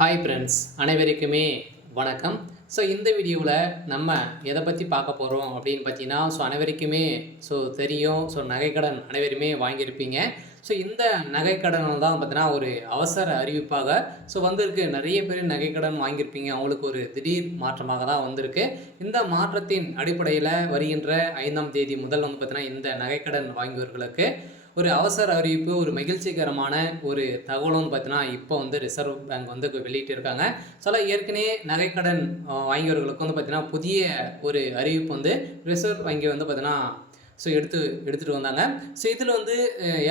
Hi friends, அனைவருக்குமே வணக்கம். இந்த வீடியோவில் நம்ம எதை பற்றி பார்க்க போகிறோம் அப்படின்னு பார்த்தீங்கன்னா, அனைவருக்குமே தெரியும். நகைக்கடன் அனைவருமே வாங்கியிருப்பீங்க. இந்த நகைக்கடன் தான் பார்த்தீங்கன்னா, ஒரு அவசர அறிவிப்பாக வந்திருக்கு. நிறைய பேர் நகைக்கடன் வாங்கியிருப்பீங்க. அவங்களுக்கு ஒரு திடீர் மாற்றமாக தான் வந்திருக்கு. இந்த மாற்றத்தின் அடிப்படையில் வருகின்ற 5ஆம் தேதி முதல் பார்த்தீங்கன்னா, இந்த நகைக்கடன் வாங்கியவர்களுக்கு ஒரு அவசர அறிவிப்பு, ஒரு மகிழ்ச்சிகரமான ஒரு தகவலும் பார்த்தீங்கன்னா, இப்போ ரிசர்வ் பேங்க் வெளியிட்டிருக்காங்க. ஏற்கனவே நகைக்கடன் வாங்கியவர்களுக்கு பார்த்தீங்கன்னா, புதிய ஒரு அறிவிப்பு ரிசர்வ் வங்கி பார்த்தீங்கன்னா, எடுத்துட்டு வந்தாங்க. இதில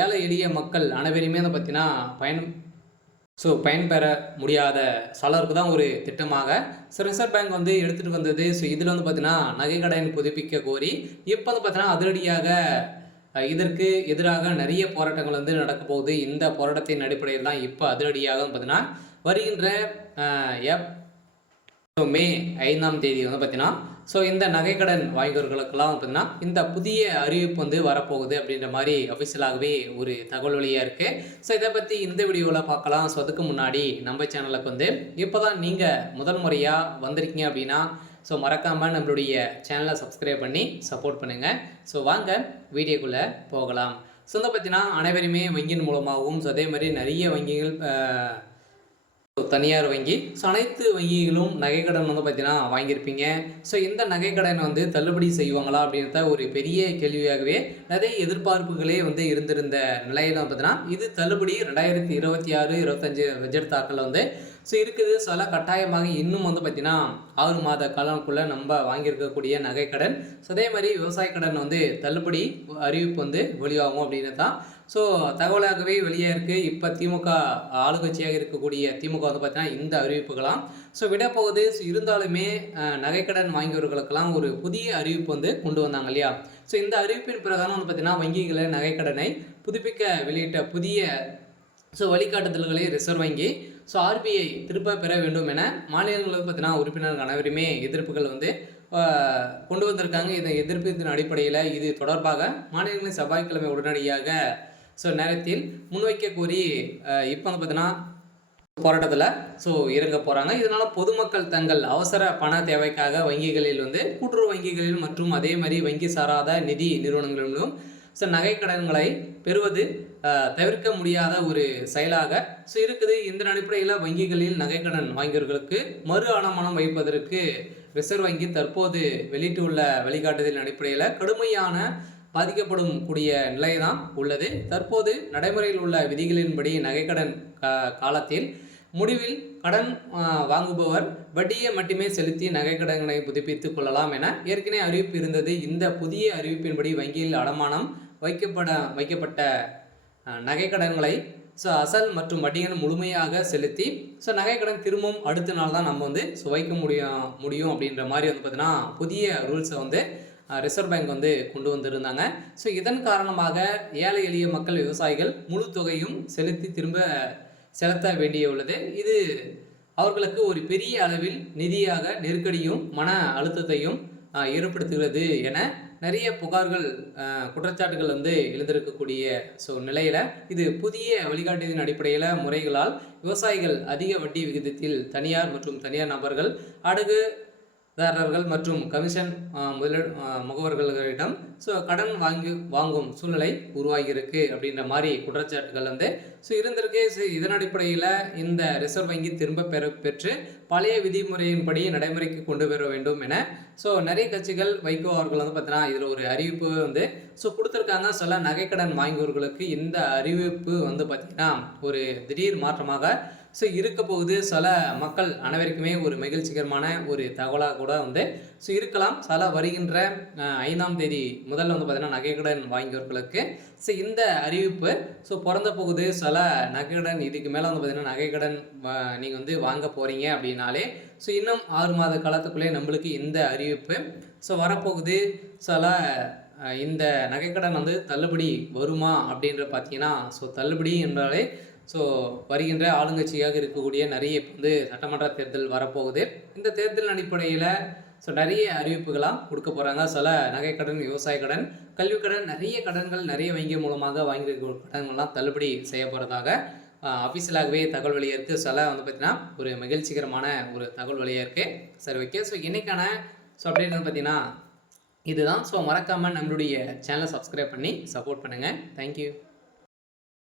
ஏழை எளிய மக்கள் அனைவரையுமே பார்த்தீங்கன்னா, பயன்பெற முடியாத சிலருக்கு தான் ஒரு திட்டமாக ரிசர்வ் பேங்க் எடுத்துட்டு வந்தது. இதில பார்த்தீங்கன்னா, நகைக்கடன் புதுப்பிக்க கோரி இப்போ பார்த்தீங்கன்னா, அதிரடியாக இதற்கு எதிராக நிறைய போராட்டங்கள் நடக்க போகுது. இந்த போராட்டத்தின் அடிப்படையில் தான் இப்போ அதிரடியாக பார்த்தீங்கன்னா, வருகின்ற மே 5ஆம் தேதி பார்த்தீங்கன்னா, இந்த நகைக்கடன் வாங்கியவர்களுக்கெல்லாம் பார்த்தீங்கன்னா, இந்த புதிய அறிவிப்பு வரப்போகுது அப்படின்ற மாதிரி அஃபிஷியலாகவே ஒரு தகவல் வழியாக இருக்குது. இதை பற்றி இந்த வீடியோவில் பார்க்கலாம். அதுக்கு முன்னாடி நம்ம சேனலுக்கு இப்போ தான் நீங்கள் முதல் முறையாக வந்திருக்கீங்க அப்படின்னா, மறக்காமல் நம்மளுடைய சேனலை சப்ஸ்கிரைப் பண்ணி சப்போர்ட் பண்ணுங்கள். வாங்க வீடியோக்குள்ளே போகலாம். பார்த்தீங்கன்னா, அனைவருமே வங்கியின் மூலமாகவும் அதே மாதிரி நிறைய வங்கிகள் தனியார் வங்கி அனைத்து வங்கிகளும் நகைக்கடன் பார்த்தீங்கன்னா வாங்கியிருப்பீங்க. இந்த நகைக்கடன் தள்ளுபடி செய்வாங்களா அப்படின்றத ஒரு பெரிய கேள்வியாகவே நிறைய எதிர்பார்ப்புகளே இருந்திருந்த நிலையில் பார்த்தீங்கன்னா, இது தள்ளுபடி 2026, 25 பட்ஜெட் தாக்கல் இருக்குது. சில கட்டாயமாக இன்னும் பார்த்தீங்கன்னா 6 மாத காலம்குள்ளே நம்ம வாங்கியிருக்கக்கூடிய நகைக்கடன் அதே மாதிரி விவசாய கடன் தள்ளுபடி அறிவிப்பு வெளியாகும் அப்படின்னு தான் தகவலாகவே வெளியே இருக்குது. இப்போ திமுக ஆளுங்கட்சியாக இருக்கக்கூடிய திமுக பார்த்தீங்கன்னா, இந்த அறிவிப்புகளாம் விடப்போகுது. இருந்தாலுமே நகைக்கடன் வாங்கியவர்களுக்கெல்லாம் ஒரு புதிய அறிவிப்பு கொண்டு வந்தாங்க இல்லையா. இந்த அறிவிப்பின் பிரகாரம் பார்த்தீங்கன்னா, வங்கிகளை நகைக்கடனை புதுப்பிக்க வெளியிட்ட புதிய வழிகாட்டுதல்களை ரிசர்வ் வங்கி ஆர்பிஐ திரும்ப பெற வேண்டும் என மாநிலங்களுக்கு பார்த்தீங்கன்னா, உறுப்பினர்கள் அனைவருமே எதிர்ப்புகள் கொண்டு வந்திருக்காங்க. இந்த எதிர்ப்பின் அடிப்படையில் இது தொடர்பாக மாநிலங்களின் செவ்வாய்க்கிழமை உடனடியாக நேரத்தில் முன்வைக்க கோரி இப்போ பார்த்தீங்கன்னா போராட்டத்தில் இறங்க போகிறாங்க. இதனால் பொதுமக்கள் தங்கள் அவசர பண தேவைக்காக வங்கிகளில் கூட்டுறவு வங்கிகளில் மற்றும் அதே மாதிரி வங்கி சாராத நிதி நிறுவனங்களிலும் நகைக்கடன்களை பெறுவது தவிர்க்க முடியாத ஒரு செயலாக இருக்குது. இந்த அடிப்படையில் வங்கிகளில் நகைக்கடன் வாங்கியவர்களுக்கு மறு அனுமானம் வைப்பதற்கு ரிசர்வ் வங்கி தற்போது வெளியிட்டுள்ள வழிகாட்டுதலின் அடிப்படையில் கடுமையான பாதிக்கப்படும் கூடிய நிலை தான் உள்ளது. தற்போது நடைமுறையில் உள்ள விதிகளின்படி நகைக்கடன் காலத்தில் முடிவில் கடன் வாங்குபவர் வட்டியை மட்டுமே செலுத்தி நகைக்கடன்களை புதுப்பித்துக் கொள்ளலாம் என ஏற்கனவே அறிவிப்பு இருந்தது. இந்த புதிய அறிவிப்பின்படி வங்கியில் அடமானம் வைக்கப்பட்ட நகைக்கடன்களை அசல் மற்றும் வட்டியை முழுமையாக செலுத்தி நகைக்கடன் திரும்பவும் அடுத்த நாள் தான் நம்ம வைக்க முடியும் அப்படின்ற மாதிரி பார்த்தீங்கன்னா, புதிய ரூல்ஸை ரிசர்வ் பேங்க் கொண்டு வந்திருந்தாங்க. இதன் காரணமாக ஏழை எளிய மக்கள் விவசாயிகள் முழு தொகையும் திரும்ப செலுத்த வேண்டியுள்ளது. இது அவர்களுக்கு ஒரு பெரிய அளவில் நிதியாக நெருக்கடியும் மன அழுத்தத்தையும் ஏற்படுத்துகிறது என நிறைய புகார்கள் குற்றச்சாட்டுகள் எழுந்திருக்கக்கூடிய நிலையில் இது புதிய வழிகாட்டுதலின் அடிப்படையில் முறைகளால் விவசாயிகள் அதிக வட்டி விகிதத்தில் தனியார் மற்றும் தனியார் நபர்கள் அடகுதாரர்கள் மற்றும் கமிஷன் முகவர்களிடம் கடன் வாங்கும் சூழ்நிலை உருவாகியிருக்கு அப்படின்ற மாதிரி குற்றச்சாட்டுகள் இருந்திருக்கு. இதன் அடிப்படையில் இந்த ரிசர்வ் வங்கி திரும்ப பெற்று பழைய விதிமுறையின்படி நடைமுறைக்கு கொண்டு வர வேண்டும் என நிறைய கட்சிகள் வைகோ அவர்கள் பார்த்தீங்கன்னா, இதில் ஒரு அறிவிப்பு கொடுத்துருக்காங்க. சில நகைக்கடன் வாங்கியவர்களுக்கு இந்த அறிவிப்பு பார்த்தீங்கன்னா, ஒரு திடீர் மாற்றமாக இருக்க போகுது. சில மக்கள் அனைவருக்குமே ஒரு மகிழ்ச்சிகரமான ஒரு தகவலாக கூட இருக்கலாம். வருகின்ற 5ஆம் தேதி முதல்ல பார்த்தீங்கன்னா, நகைக்கடன் வாங்கியவர்களுக்கு இந்த அறிவிப்பு பிறந்த போகுது. சில நகைக்கடன் இதுக்கு மேலே பார்த்தீங்கன்னா, நகைக்கடன் நீங்கள் வாங்க போகிறீங்க அப்படின்னாலே இன்னும் 6 மாத காலத்துக்குள்ளே நம்மளுக்கு இந்த அறிவிப்பு வரப்போகுது. இந்த நகைக்கடன் தள்ளுபடி வருமா அப்படின்ற பார்த்தீங்கன்னா, தள்ளுபடி என்றாலே வருகின்ற ஆளுங்கட்சியாக இருக்கக்கூடிய நிறைய சட்டமன்ற தேர்தல் வரப்போகுது. இந்த தேர்தல் அடிப்படையில் நிறைய அறிவிப்புகளாக கொடுக்க போகிறாங்க. நகைக்கடன், விவசாய கடன், கல்விக்கடன், நிறைய கடன்கள் நிறைய வங்கி மூலமாக வாங்கியிருக்க கடன்கள்லாம் தள்ளுபடி செய்ய போகிறதாக அஃபிஷியலாகவே தகவல் வெளியே இருக்குது. ஸோ அதெல்லாம் வந்து பார்த்தீங்கன்னா ஒரு மகிழ்ச்சிகரமான ஒரு தகவல் வெளியே இருக்குது. சரி ஓகே. ஸோ இன்றைக்கான அப்டேட் வந்து பார்த்தீங்கன்னா இதுதான். ஸோ மறக்காமல் நம்மளுடைய சேனலை சப்ஸ்கிரைப் பண்ணி சப்போர்ட் பண்ணுங்கள். தேங்க்யூ.